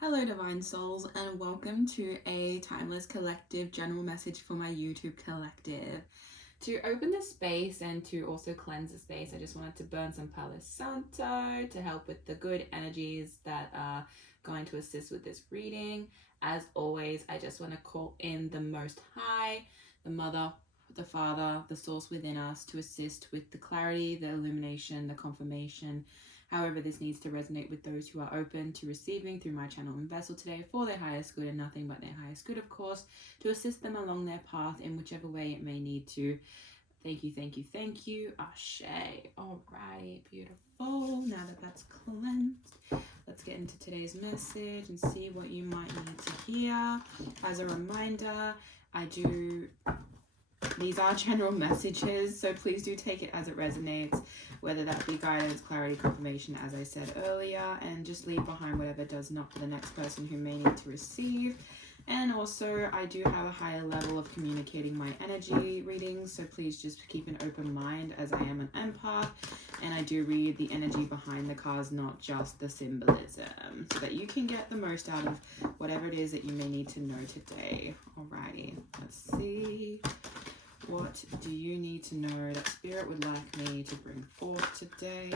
Hello Divine Souls, and welcome to a Timeless Collective general message for my YouTube collective. To open the space and to also cleanse the space, I just wanted to burn some Palo Santo to help with the good energies that are going to assist with this reading. As always, I just want to call in the Most High, the Mother, the Father, the Source within us to assist with the clarity, the illumination, the confirmation, however this needs to resonate with those who are open to receiving through my channel and vessel today for their highest good and nothing but their highest good, of course, to assist them along their path in whichever way it may need to. Thank you, thank you, thank you. Ashe. Alrighty, beautiful. Now that that's cleansed, let's get into today's message and see what you might need to hear. As a reminder, these are general messages, so please do take it as it resonates, whether that be guidance, clarity, confirmation, as I said earlier, and just leave behind whatever does not for the next person who may need to receive. And also, I do have a higher level of communicating my energy readings, so please just keep an open mind as I am an empath, and I do read the energy behind the cards, not just the symbolism, so that you can get the most out of whatever it is that you may need to know today. Alrighty, let's see. What do you need to know that Spirit would like me to bring forth today?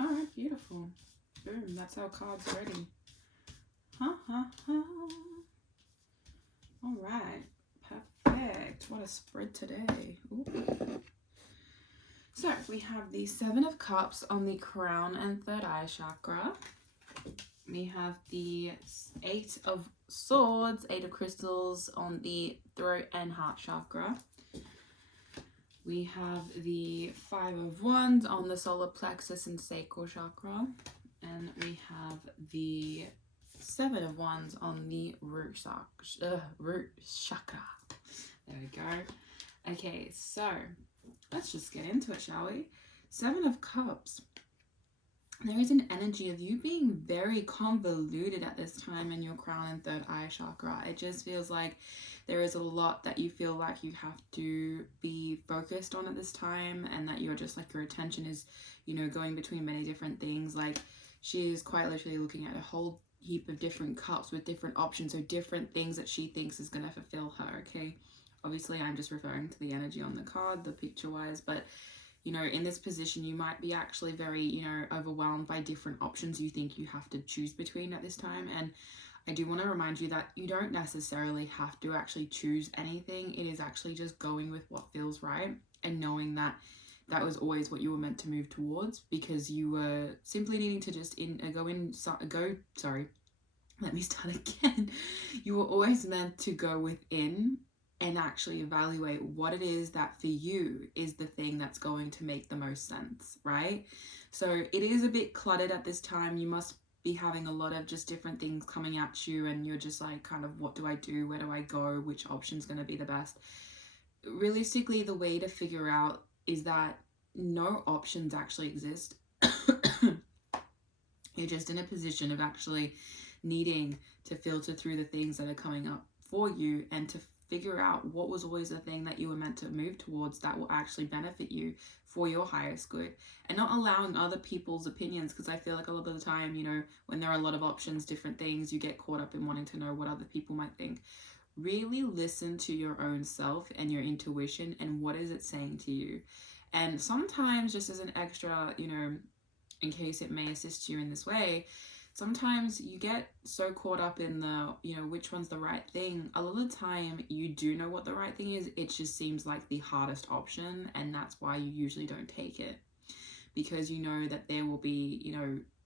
Alright, beautiful. Boom, that's our cards already. Alright, perfect. What a spread today. Ooh. So, we have the Seven of Cups on the crown and third eye chakra. We have the Eight of Swords, Eight of Crystals on the throat and heart chakra. We have the Five of Wands on the solar plexus and sacral chakra. And we have the Seven of Wands on the root chakra. There we go. Okay, so let's just get into it, shall we? Seven of Cups. There is an energy of you being very convoluted at this time in your crown and third eye chakra. It just feels like there is a lot that you feel like you have to be focused on at this time, and that you're just like, your attention is, going between many different things. Like, she is quite literally looking at a whole heap of different cups with different options or different things that she thinks is going to fulfill her, okay? Obviously, I'm just referring to the energy on the card, the picture-wise, but in this position, you might be actually very, overwhelmed by different options you think you have to choose between at this time. And I do want to remind you that you don't necessarily have to actually choose anything. It is actually just going with what feels right and knowing that that was always what you were meant to move towards, because you were simply needing to just let me start again. You were always meant to go within and actually evaluate what it is that for you is the thing that's going to make the most sense, right? So it is a bit cluttered at this time. You must be having a lot of just different things coming at you, and you're just like, kind of, what do I do? Where do I go? Which option's going to be the best? Realistically, the way to figure out is that no options actually exist. You're just in a position of actually needing to filter through the things that are coming up for you, and to figure out what was always the thing that you were meant to move towards that will actually benefit you for your highest good, and not allowing other people's opinions. Because I feel like a lot of the time, when there are a lot of options, different things, you get caught up in wanting to know what other people might think. Really listen to your own self and your intuition, and what is it saying to you. And sometimes, just as an extra, in case it may assist you in this way, sometimes you get so caught up in the, which one's the right thing. A lot of the time you do know what the right thing is. It just seems like the hardest option, and that's why you usually don't take it, because you know that there will be,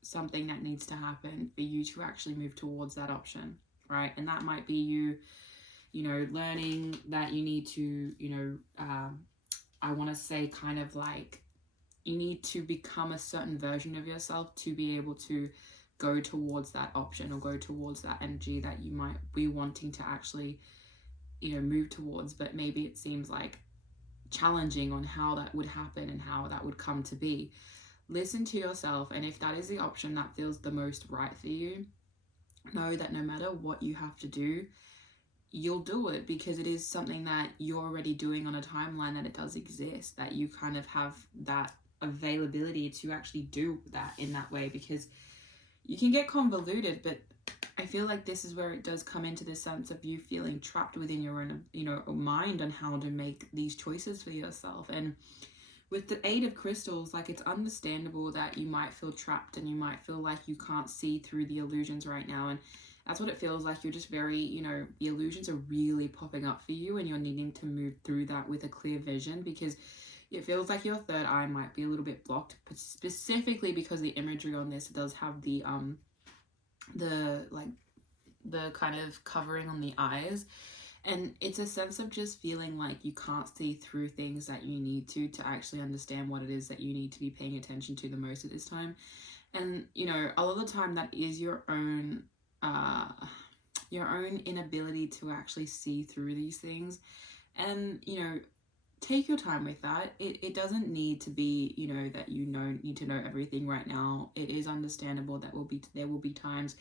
something that needs to happen for you to actually move towards that option, right? And that might be you, learning that you need to, I want to say kind of like, you need to become a certain version of yourself to be able to go towards that option or go towards that energy that you might be wanting to actually, move towards. But maybe it seems like challenging on how that would happen and how that would come to be. Listen to yourself, and if that is the option that feels the most right for you, know that no matter what you have to do, you'll do it, because it is something that you're already doing on a timeline, that it does exist, that you kind of have that availability to actually do that in that way, because you can get convoluted. But I feel like this is where it does come into the sense of you feeling trapped within your own, mind on how to make these choices for yourself. And with the aid of crystals, like, it's understandable that you might feel trapped and you might feel like you can't see through the illusions right now. And that's what it feels like. You're just very, the illusions are really popping up for you, and you're needing to move through that with a clear vision, because it feels like your third eye might be a little bit blocked, but specifically because the imagery on this does have the kind of covering on the eyes. And it's a sense of just feeling like you can't see through things that you need to actually understand what it is that you need to be paying attention to the most at this time. And, a lot of the time that is your own inability to actually see through these things. And, take your time with that. It doesn't need to be, that you need to know everything right now. It is understandable that there will be times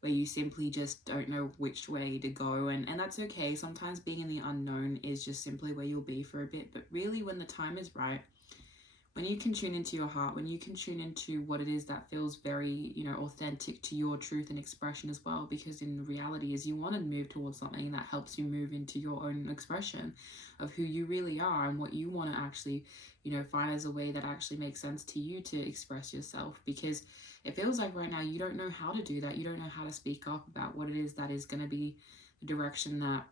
where you simply just don't know which way to go, and that's okay. Sometimes being in the unknown is just simply where you'll be for a bit. But really, when the time is right, when you can tune into your heart, when you can tune into what it is that feels very, authentic to your truth and expression as well, because in reality is you want to move towards something that helps you move into your own expression of who you really are and what you want to actually, find as a way that actually makes sense to you to express yourself. Because it feels like right now you don't know how to do that. You don't know how to speak up about what it is that is going to be the direction that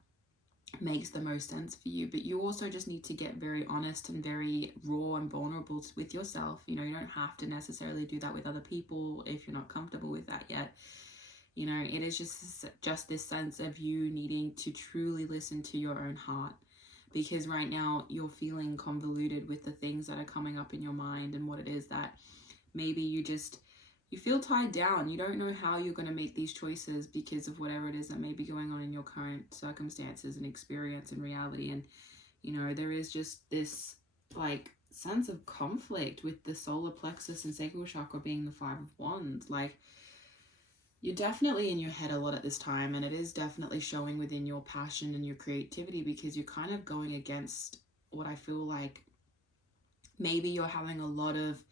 makes the most sense for you. But you also just need to get very honest and very raw and vulnerable with yourself. You don't have to necessarily do that with other people if you're not comfortable with that yet. It is just this sense of you needing to truly listen to your own heart, because right now you're feeling convoluted with the things that are coming up in your mind and what it is that maybe you feel tied down. You don't know how you're going to make these choices because of whatever it is that may be going on in your current circumstances and experience and reality. And, there is just this like sense of conflict with the solar plexus and sacral chakra being the 5 of Wands. Like, you're definitely in your head a lot at this time, and it is definitely showing within your passion and your creativity, because you're kind of going against what I feel like maybe you're having a lot of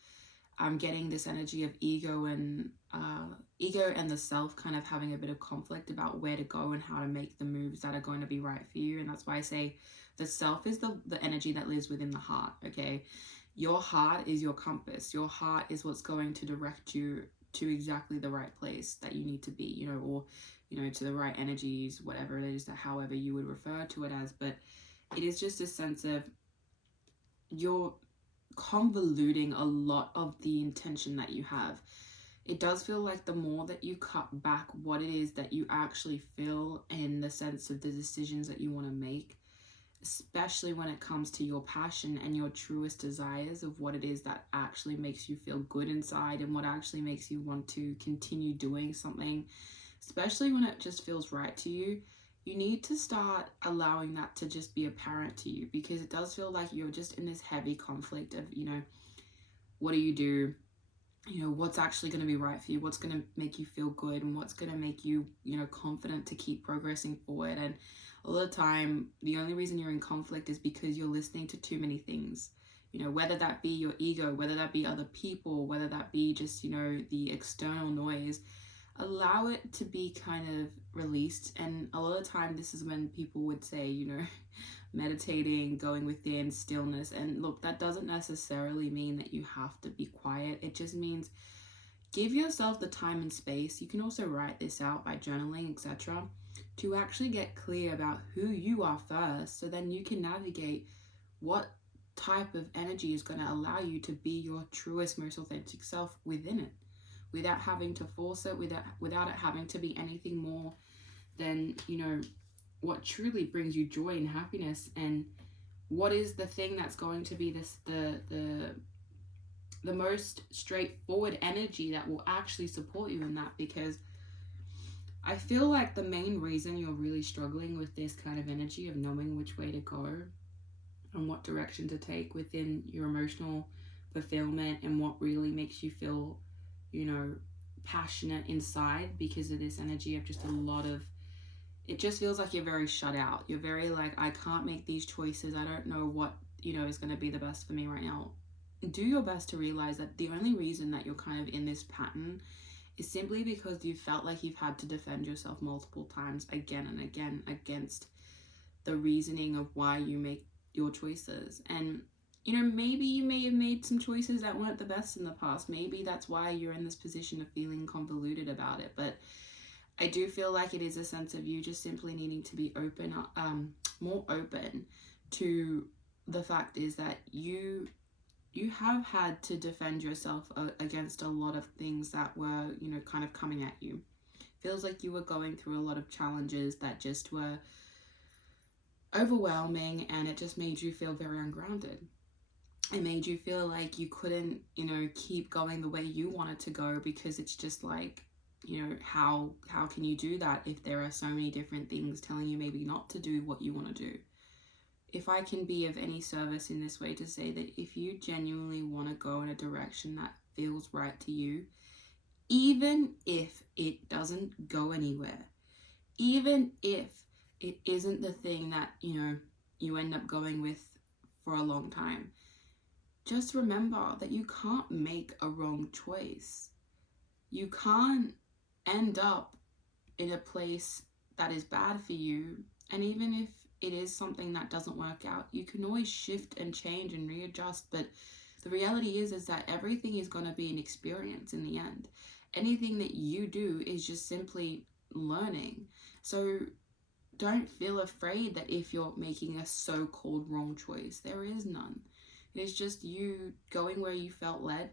I'm getting this energy of ego and the self kind of having a bit of conflict about where to go and how to make the moves that are going to be right for you. And that's why I say the self is the energy that lives within the heart, okay? Your heart is your compass. Your heart is what's going to direct you to exactly the right place that you need to be, or, to the right energies, whatever it is, that however you would refer to it as. But it is just a sense of you're convoluting a lot of the intention that you have. It does feel like the more that you cut back what it is that you actually feel in the sense of the decisions that you want to make, especially when it comes to your passion and your truest desires of what it is that actually makes you feel good inside and what actually makes you want to continue doing something, especially when it just feels right to you, you need to start allowing that to just be apparent to you, because it does feel like you're just in this heavy conflict of, what do you do? What's actually going to be right for you? What's going to make you feel good? And what's going to make you, confident to keep progressing forward? And all the time, the only reason you're in conflict is because you're listening to too many things. Whether that be your ego, whether that be other people, whether that be just, the external noise, allow it to be kind of released. And a lot of the time, this is when people would say, meditating, going within, stillness. And look, that doesn't necessarily mean that you have to be quiet. It just means give yourself the time and space. You can also write this out by journaling, etc., to actually get clear about who you are first, so then you can navigate what type of energy is going to allow you to be your truest, most authentic self within it, without having to force it, without it having to be anything more than, what truly brings you joy and happiness, and what is the thing that's going to be the most straightforward energy that will actually support you in that. Because I feel like the main reason you're really struggling with this kind of energy of knowing which way to go and what direction to take within your emotional fulfillment and what really makes you feel, passionate inside, because of this energy of just a lot of, it just feels like you're very shut out. You're very like, I can't make these choices. I don't know what, is going to be the best for me right now. do your best to realize that the only reason that you're kind of in this pattern is simply because you felt like you've had to defend yourself multiple times again and again against the reasoning of why you make your choices. And maybe you may have made some choices that weren't the best in the past. Maybe that's why you're in this position of feeling convoluted about it. But I do feel like it is a sense of you just simply needing to be open, more open to the fact is that you have had to defend yourself against a lot of things that were, kind of coming at you. Feels like you were going through a lot of challenges that just were overwhelming, and it just made you feel very ungrounded. It made you feel like you couldn't, keep going the way you wanted to go, because it's just like, how can you do that if there are so many different things telling you maybe not to do what you want to do? If I can be of any service in this way to say that if you genuinely want to go in a direction that feels right to you, even if it doesn't go anywhere, even if it isn't the thing that, you end up going with for a long time, just remember that you can't make a wrong choice. You can't end up in a place that is bad for you. And even if it is something that doesn't work out, you can always shift and change and readjust. But the reality is that everything is going to be an experience in the end. Anything that you do is just simply learning. So don't feel afraid that if you're making a so-called wrong choice, there is none. It's just you going where you felt led.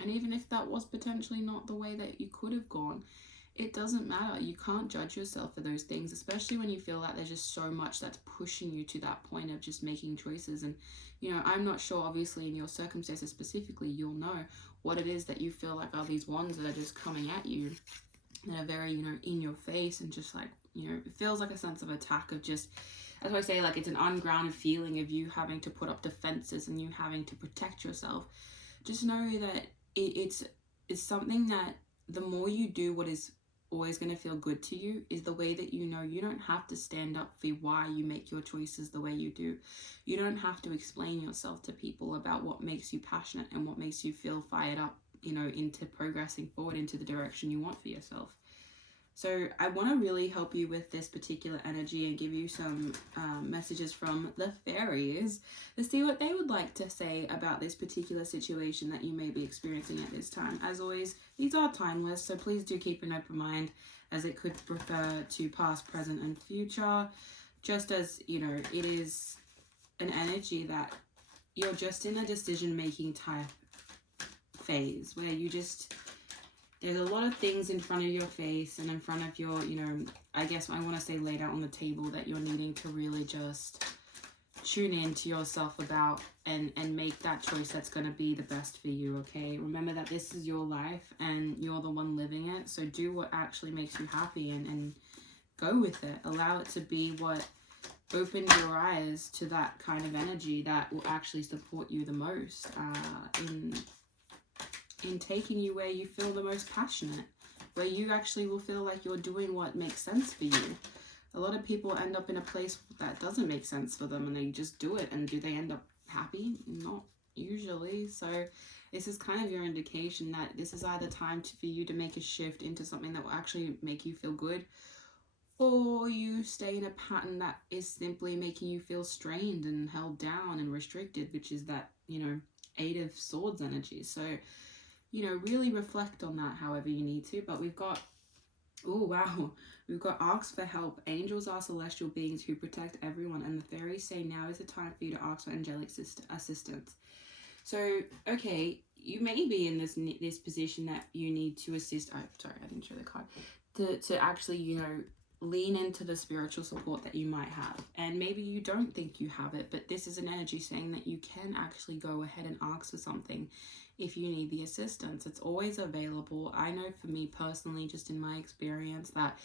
And even if that was potentially not the way that you could have gone, it doesn't matter. You can't judge yourself for those things, especially when you feel like there's just so much that's pushing you to that point of just making choices. And, I'm not sure, obviously, in your circumstances specifically, you'll know what it is that you feel like are these ones that are just coming at you that are very, in your face, and just like, it feels like a sense of attack of just, as I say, like it's an ungrounded feeling of you having to put up defenses and you having to protect yourself. Just know that it's something that the more you do what is always going to feel good to you is the way that you don't have to stand up for why you make your choices the way you do. You don't have to explain yourself to people about what makes you passionate and what makes you feel fired up, into progressing forward into the direction you want for yourself. So I want to really help you with this particular energy and give you some messages from the fairies to see what they would like to say about this particular situation that you may be experiencing at this time. As always, these are timeless, so please do keep an open mind, as it could refer to past, present, and future. Just as, it is an energy that you're just in a decision-making type phase where you just... There's a lot of things in front of your face and in front of your, I guess I want to say laid out on the table that you're needing to really just tune in to yourself about and make that choice that's going to be the best for you, okay? Remember that this is your life and you're the one living it. So do what actually makes you happy and go with it. Allow it to be what opens your eyes to that kind of energy that will actually support you the most in taking you where you feel the most passionate, where you actually will feel like you're doing what makes sense for you. A lot of people end up in a place that doesn't make sense for them and they just do it, and do they end up happy? Not usually. So this is kind of your indication that this is either time for you to make a shift into something that will actually make you feel good, or you stay in a pattern that is simply making you feel strained and held down and restricted, which is that, Eight of Swords energy. So really reflect on that however you need to. But we've got, oh wow, we've got ask for help. Angels are celestial beings who protect everyone, and the fairies say now is the time for you to ask for angelic assistance. So, okay, you may be in this position that you need to assist. Oh, sorry, I didn't show the card. To actually, lean into the spiritual support that you might have. And maybe you don't think you have it, but this is an energy saying that you can actually go ahead and ask for something if you need the assistance. It's always available. I know for me personally, just in my experience, that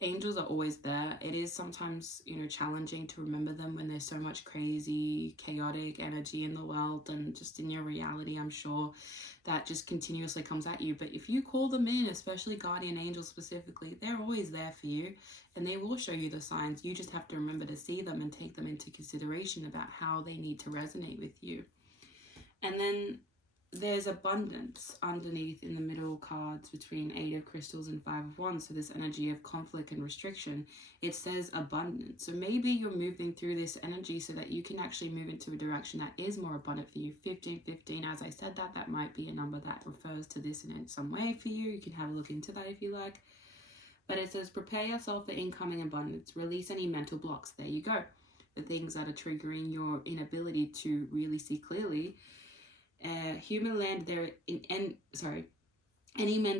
angels are always there. It is sometimes, challenging to remember them when there's so much crazy, chaotic energy in the world and just in your reality, I'm sure, that just continuously comes at you. But if you call them in, especially guardian angels specifically, they're always there for you and they will show you the signs. You just have to remember to see them and take them into consideration about how they need to resonate with you. And then there's abundance underneath in the middle cards between 8 of crystals and 5 of wands. So this energy of conflict and restriction, it says abundance. So maybe you're moving through this energy so that you can actually move into a direction that is more abundant for you. 1515, as I said, that might be a number that refers to this in some way for you. You can have a look into that if you like. But it says prepare yourself for incoming abundance. Release any mental blocks. There you go. The things that are triggering your inability to really see clearly. Human land,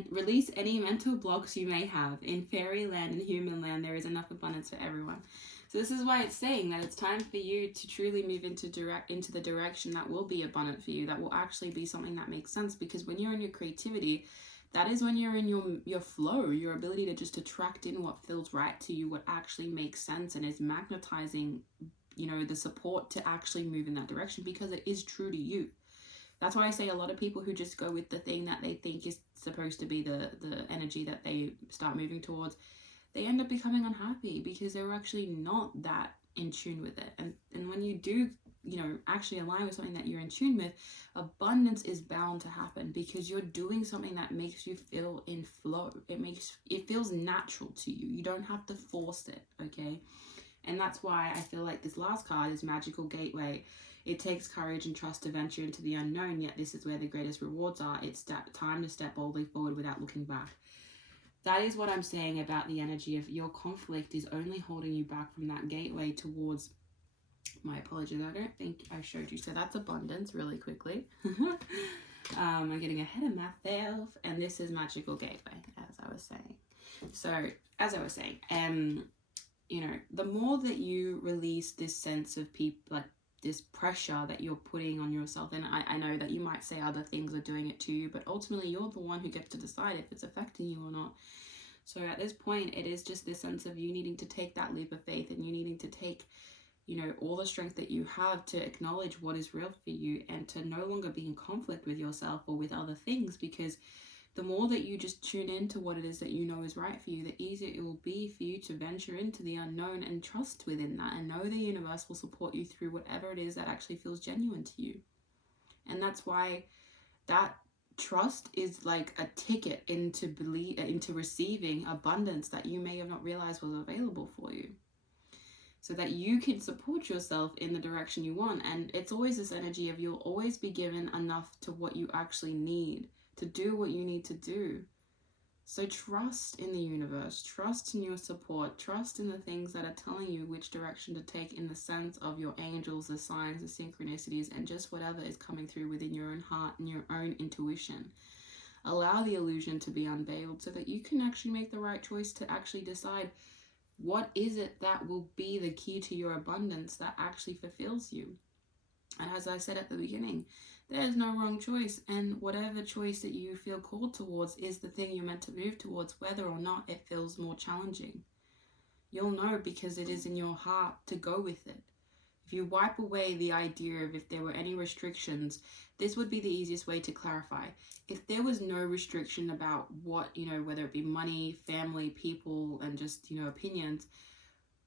release any mental blocks you may have. In fairyland and human land, there is enough abundance for everyone. So this is why it's saying that it's time for you to truly move into the direction that will be abundant for you, that will actually be something that makes sense. Because when you're in your creativity, that is when you're in your flow, your ability to just attract in what feels right to you, what actually makes sense and is magnetizing, the support to actually move in that direction, because it is true to you. That's why I say a lot of people who just go with the thing that they think is supposed to be the energy that they start moving towards, they end up becoming unhappy because they're actually not that in tune with it. And when you do, actually align with something that you're in tune with, abundance is bound to happen because you're doing something that makes you feel in flow. It feels natural to you. You don't have to force it, okay? And that's why I feel like this last card is Magical Gateway. It takes courage and trust to venture into the unknown, yet this is where the greatest rewards are. It's time to step boldly forward without looking back. That is what I'm saying about the energy of your conflict is only holding you back from that gateway towards, my apologies, I don't think I showed you. So that's abundance really quickly. I'm getting ahead of myself. And this is Magical Gateway, as I was saying. So, as I was saying, the more that you release this sense of this pressure that you're putting on yourself, and I know that you might say other things are doing it to you, but ultimately you're the one who gets to decide if it's affecting you or not. So at this point, it is just this sense of you needing to take that leap of faith, and you needing to take, all the strength that you have to acknowledge what is real for you, and to no longer be in conflict with yourself or with other things, because the more that you just tune into what it is that you know is right for you, the easier it will be for you to venture into the unknown and trust within that, and know the universe will support you through whatever it is that actually feels genuine to you. And that's why that trust is like a ticket into receiving abundance that you may have not realized was available for you, so that you can support yourself in the direction you want. And it's always this energy of you'll always be given enough to what you actually need to do what you need to do. So trust in the universe, trust in your support, trust in the things that are telling you which direction to take, in the sense of your angels, the signs, the synchronicities, and just whatever is coming through within your own heart and your own intuition. Allow the illusion to be unveiled so that you can actually make the right choice to actually decide what is it that will be the key to your abundance that actually fulfills you. And as I said at the beginning, there's no wrong choice, and whatever choice that you feel called towards is the thing you're meant to move towards, whether or not it feels more challenging. You'll know because it is in your heart to go with it. If you wipe away the idea of if there were any restrictions, this would be the easiest way to clarify. If there was no restriction about what, whether it be money, family, people, and just, opinions,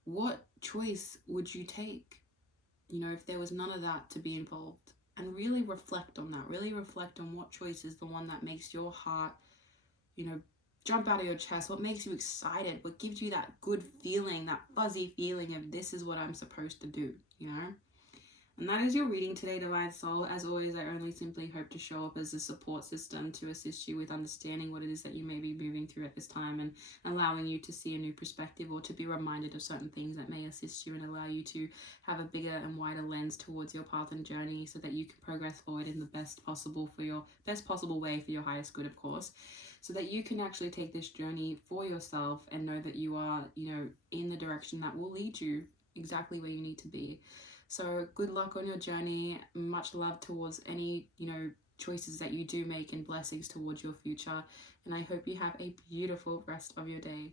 what choice would you take? If there was none of that to be involved. And really reflect on that. Really reflect on what choice is the one that makes your heart, jump out of your chest. What makes you excited? What gives you that good feeling, that fuzzy feeling of this is what I'm supposed to do, And that is your reading today, Divine Soul. As always, I only simply hope to show up as a support system to assist you with understanding what it is that you may be moving through at this time, and allowing you to see a new perspective, or to be reminded of certain things that may assist you and allow you to have a bigger and wider lens towards your path and journey, so that you can progress forward in the best possible way for your highest good, of course, so that you can actually take this journey for yourself and know that you are, in the direction that will lead you exactly where you need to be. So good luck on your journey. Much love towards any, choices that you do make, and blessings towards your future. And I hope you have a beautiful rest of your day.